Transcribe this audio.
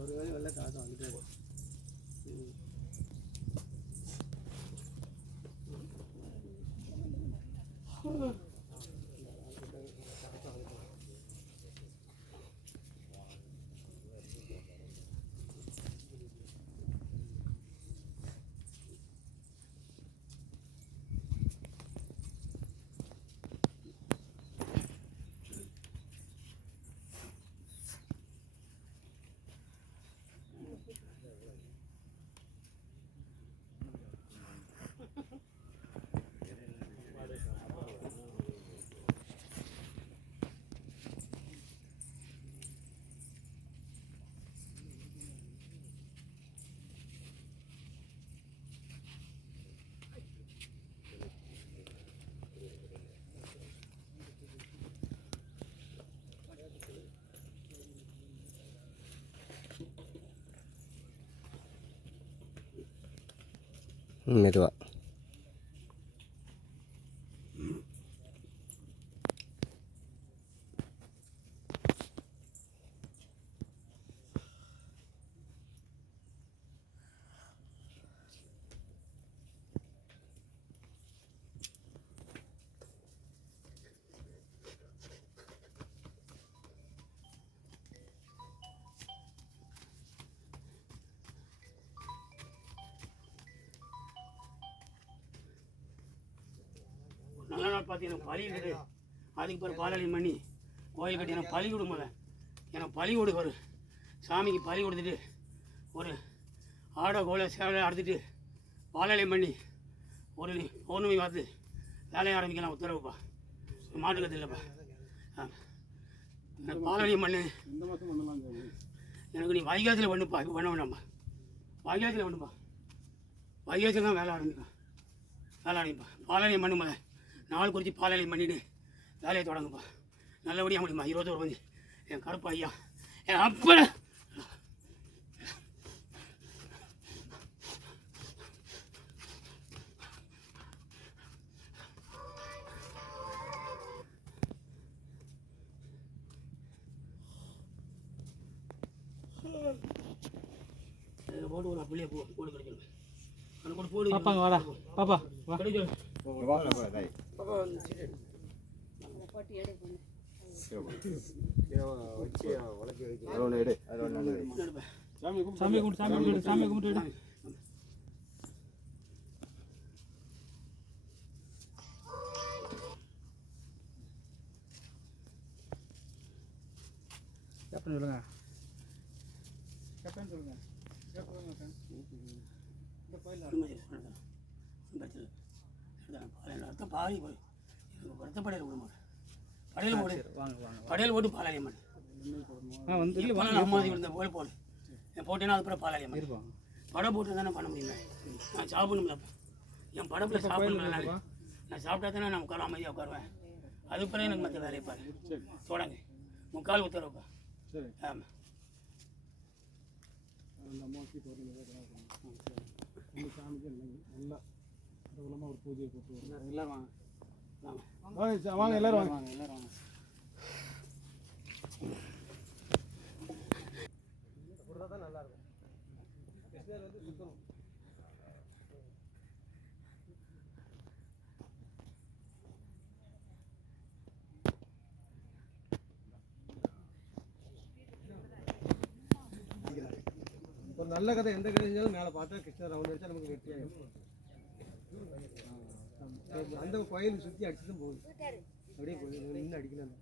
ஒரு வேலை வெள்ள காசு வந்துட்டாரு. மெதுவாக நல்ல நாள் பார்த்து எனக்கு பழி இருக்குது. அதுக்கு பிறகு பாலாளி பண்ணி கோயில் கட்டி எனக்கு பழி கொடுமல. எனக்கு பழி கொடு ஒரு சாமிக்கு பழி கொடுத்துட்டு ஒரு ஆடோ கோலை சேவலை அறுத்துட்டு பாலாளி பண்ணி ஒரு பௌர்ணமி பார்த்து வேலையை ஆரம்பிக்கலாம் உத்தரவுப்பா. மாட்டுக்கிறது இல்லைப்பா. எனக்கு பாலாளியம் பண்ணு. எனக்கு நீ வைகாசியில் பண்ணுப்பா. இப்போ பண்ண வேண்டாம்ப்பா. வைகாசியில் பண்ணுப்பா. வைகாசியில் தான் வேலை ஆரம்பிப்பேன். வேலை ஆரம்பிப்பா. பாலாளியம் பண்ணுமா. நாள் குறித்து பாலாளியம் பண்ணிவிட்டு வேலையை தொடங்குப்பா. நல்லபடியாக முடியுமா. 21 மணி என் கருப்பு ஐயா என் அப்ப போட்டு ஒரு அப்படியே போட்டு கிடைக்கணும். அந்த கூட போடு பாப்பாங்க வாடா பாப்பா கிடைக்கணும். சாமி கும்பிட்டு கேப்டன் சொல்லுங்க. கேப்டன் சொல்லுங்க. இந்த கோயில் பாதி போய் வருத்தப்படையில் விட மாட்டேன். படையில் போடு. படையில் போட்டு பாலாளியம் பண்ணு. வந்து அம்மாதி விழுந்த போய் போடு. போட்டேன்னா அதுக்கப்புறம் பாலாளியம் பண்ணு. படம் போட்டு தானே பண்ண முடியல. நான் சாப்பிடணும்ல. என் படப்பில் சாப்பிடணும்ல. நான் சாப்பிட்டா தானே நான் உட்கார அமைதியாக உட்காருவேன். அதுக்கு பிறகு எனக்கு மற்ற வேலையை பாரு. தொடங்க 3/4 உத்தரவுப்பா. ஆமாம். நல்லா ஒரு பூஜையை போட்டு எல்லாரும் வாங்க. வாங்க எல்லாரும் வாங்க எல்லாரும் வாங்க. தான் நல்லா இருக்கும். ஒரு நல்ல கதை எந்த கதை செஞ்சாலும் மேலே பார்த்தா கிருஷ்ணர் ரவுண்ட் அடிச்சா நமக்கு வெற்றியாகும். அந்த கோயிலுக்கு சுற்றி அடிச்சு தான் போகுது. அப்படியே நின்று அடிக்கலாம்.